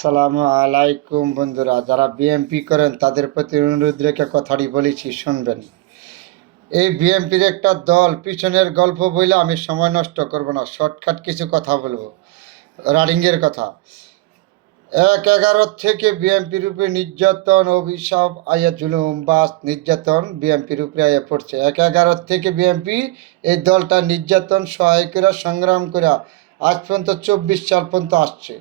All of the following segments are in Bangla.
আসসালামু আলাইকুম বন্ধুরা, যারা বিএমপি করেন তাদের প্রতি অনুরোধ রেখে কথাটি বলেছি, শুনবেন। এই বিএমপির একটা দল, পিছনের গল্প বইলে আমি সময় নষ্ট করব না, শর্টকাট কিছু কথা বলবো। রানিংয়ের কথা, 1/11 থেকে বিএমপির উপরে নির্যাতন, অভিশাপ, আয়া জুলুম বা নির্যাতন বিএমপির উপরে আয়া পড়ছে। 1/11 থেকে বিএমপি এই দলটা নির্যাতন সহায়করা সংগ্রাম করে আজ পর্যন্ত 24 সাল পর্যন্ত আসছে।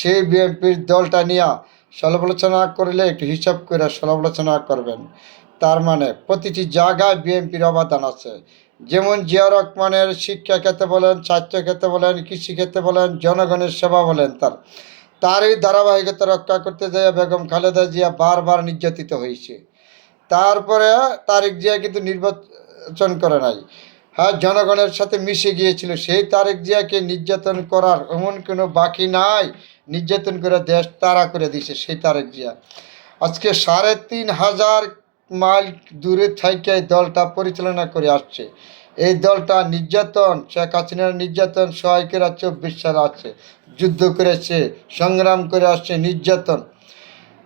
সেই বিএনপির দলটা নিয়ে সমালোচনা করলে একটু হিসাব করে সমালোচনা করবেন। তার মানে প্রতিটি জায়গায় বিএনপির অবদান আছে। যেমন জিয়া রহমানের শিক্ষা ক্ষেত্রে বলেন, স্বাস্থ্য ক্ষেত্রে বলেন, কৃষি ক্ষেত্রে বলেন, জনগণের সেবা বলেন, তারই ধারাবাহিকতা রক্ষা করতে যেয়ে বেগম খালেদা জিয়া বারবার নির্যাতিত হয়েছে। তারপরে তারেক জিয়া কিন্তু নির্বাচন করে নাই। হ্যাঁ, জনগণের সাথে মিশে গিয়েছিল। সেই তারেক জিয়াকে নির্যাতন করার এমন কোনো বাকি নাই, নির্যাতন করে দেশ তাড়া করে দিছে সেই তারেক জিয়া। আজকে ৩,৫০০ মাইল দূরে থেকে এই দলটা পরিচালনা করে আসছে। এই দলটা নির্যাতন, শেখ হাসিনার নির্যাতন সহায়কেরা 24 সাল আছে, যুদ্ধ করেছে, সংগ্রাম করে আসছে। নির্যাতন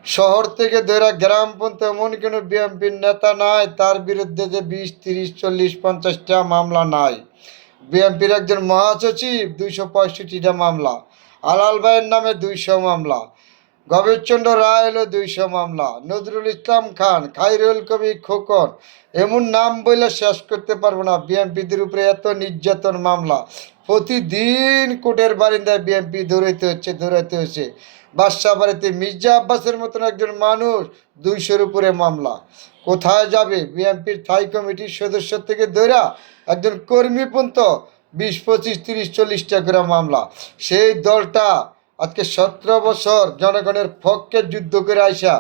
শহর থেকে ধরে গ্রাম পর্যন্ত এমন কোনো বিএনপির নেতা নাই তার বিরুদ্ধে যে 20, 30, 40, 50টা মামলা নাই। বিএনপির একজন মহাসচিব 265টা মামলা, আলাল ভাইয়ের নামে 200 মামলা, গবেষচন্দ্র রায় হলো 200 মামলা, নজরুল ইসলাম খান, খাইরুল কবির খোকন, এমন নাম বলে শেষ করতে পারবো না। বিএনপিদের উপরে এত নির্যাতন মামলা, প্রতিদিন কোর্টের বারিন্দায় বিএনপি দৌড়াইতে হচ্ছে। বাদশাহ বাড়িতে মির্জা আব্বাসের মতন একজন মানুষ, 200-র উপরে মামলা। কোথায় যাবে? বিএনপির স্থায়ী কমিটির সদস্য থেকে ধরা একজন কর্মী পর্যন্ত 20, 25, 30, 40টা করে মামলা। সেই দলটা আজকে 17 বছর জনগণের পক্ষে যুদ্ধ করে আইসা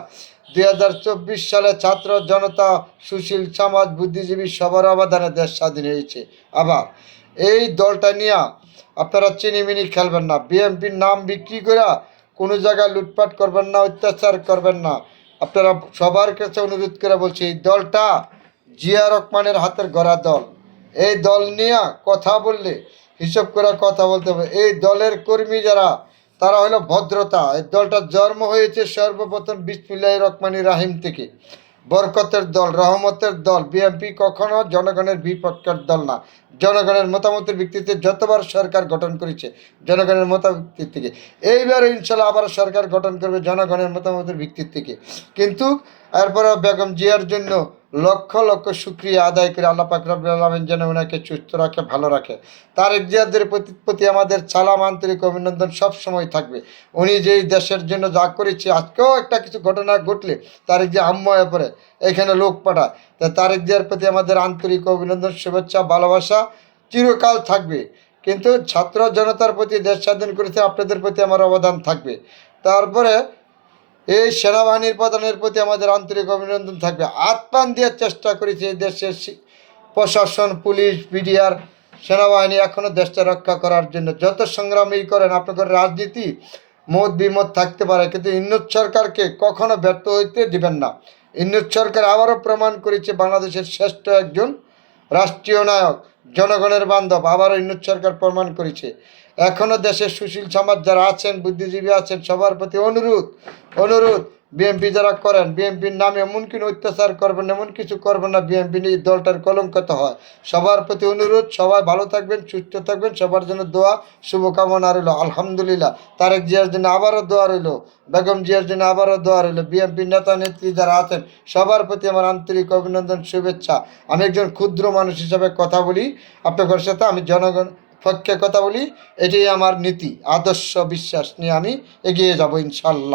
2024 সালে ছাত্র জনতা, সুশীল সমাজ, বুদ্ধিজীবী সবার অবদানে দেশ স্বাধীন হয়েছে। আবার এই দলটা নিয়ে আপনারা চিনিমিনি খেলবেন না। বিএনপির নাম বিক্রি করে কোনো জায়গায় লুটপাট করবেন না, অত্যাচার করবেন না। আপনারা সবার কাছে অনুরোধ করে বলছি, এই দলটা জিয়া রহমানের হাতের গড়া দল। এই দল নিয়ে কথা বললে হিসাব করে কথা বলতে হবে। এই দলের কর্মী যারা, তারা হলো ভদ্রতা। এই দলটার জন্ম হয়েছে সর্বপ্রথম বিসমিল্লাহির রহমানির রাহিম থেকে। বরকতের দল, রহমতের দল। বিএনপি কখনো জনগণের বিপক্ষের দল না। জনগণের মতামতের ভিত্তিতে যতবার সরকার গঠন করেছে জনগণের মতামতের থেকে, এইবার ইনশাল্লাহ আবার সরকার গঠন করবে জনগণের মতামতের ভিত্তির থেকে। কিন্তু এরপরে বেগম জিয়ার জন্য লক্ষ লক্ষ শুক্রিয়া আদায় করে আল্লাহ পাক রব্বুল আলামিন যেন ওনাকে সুস্থ রাখে, ভালো রাখে। তারেক জিয়াদের প্রতি আমাদের সালাম, আন্তরিক অভিনন্দন সব সময় থাকবে। উনি যেই দেশের জন্য যা করেছে, আজকেও একটা কিছু ঘটনা ঘটলে তারেক জিয়া আম্ম হয়ে পড়ে, এখানে লোক পাঠায়। তাই তারেক জিয়ার প্রতি আমাদের আন্তরিক অভিনন্দন, শুভেচ্ছা, ভালোবাসা চিরকাল থাকবে। কিন্তু ছাত্র জনতার প্রতি দেশ স্বাধীন করেছে, আপনাদের প্রতি আমার অবদান থাকবে। তারপরে এই সেনাবাহিনীর প্রধানের প্রতি আমাদের আন্তরিক অভিনন্দন থাকবে। আত্মান দেওয়ার চেষ্টা করেছে দেশের প্রশাসন, পুলিশ, বিডিআর, সেনাবাহিনী এখনও দেশটা রক্ষা করার জন্য যত সংগ্রামই করেন। আপনাদের রাজনীতি মত বিমত থাকতে পারে, কিন্তু ইউনূস সরকারকে কখনো ব্যর্থ হইতে দিবেন না। ইউনূস সরকার আবারও প্রমাণ করেছে বাংলাদেশের শ্রেষ্ঠ একজন রাষ্ট্রীয় নায়ক, জনগণের বান্ধব। আবারও ইউনূস সরকার প্রমাণ করেছে। এখনও দেশের সুশীল সমাজ যারা আছেন, বুদ্ধিজীবী আছেন, সবার প্রতি অনুরোধ বিএনপি যারা করেন, বিএনপির নামে এমন কোনো অত্যাচার করবেন, এমন কিছু করবেন না বিএনপি নিয়ে দলটার কলঙ্কিত হয়। সবার প্রতি অনুরোধ, সবাই ভালো থাকবেন, সুস্থ থাকবেন, সবার জন্য দোয়া, শুভকামনা রইল। আলহামদুলিল্লাহ, তারেক জিয়ার জন্য আবারও দোয়া রইল, বেগম জিয়ার জন্য আবারও দোয়া রইল। বিএনপির নেতা নেত্রী যারা আছেন সবার প্রতি আমার আন্তরিক অভিনন্দন, শুভেচ্ছা। আমি একজন ক্ষুদ্র মানুষ হিসাবে কথা বলি আপনাদের সাথে, আমি জনগণ পক্ষে কথা বলি। এটাই আমার নীতি, আদর্শ, বিশ্বাস নিয়ে আমি এগিয়ে যাব ইনশাল্লাহ।